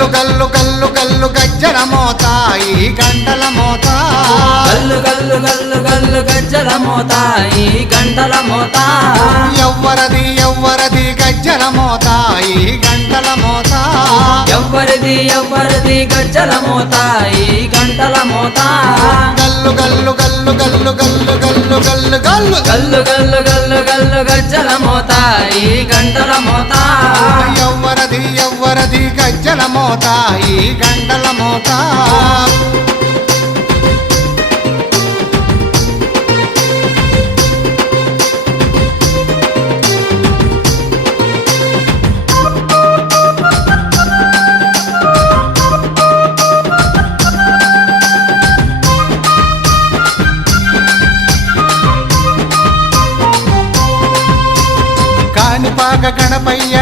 గల్లు గల్లు గల్లు గల్లు గజ్జల మోత ఈ గంటల మోత గల్లు గల్లు గల్లు గల్లు గజ్జల మోత ఈ గంటల మోత ఎవ్వరది ఎవ్వరది గజ్జల మోత ఈ గంటల మోత ఎవ్వరిది ఎవ్వరిది గజ్జల మోత ఈ గంటల మోత గల్లు గల్లు గల్లు గల్లు గల్లు గల్లు గల్లు గల్లు గల్లు గల్లు గల్లు గల్లు గజ్జల మోత ఈ గంటల మోత ఎవ్వరది ఎవ్వరది గజ్జల మోత ఈ గంటల మోత కాణిపాక గణపయ్య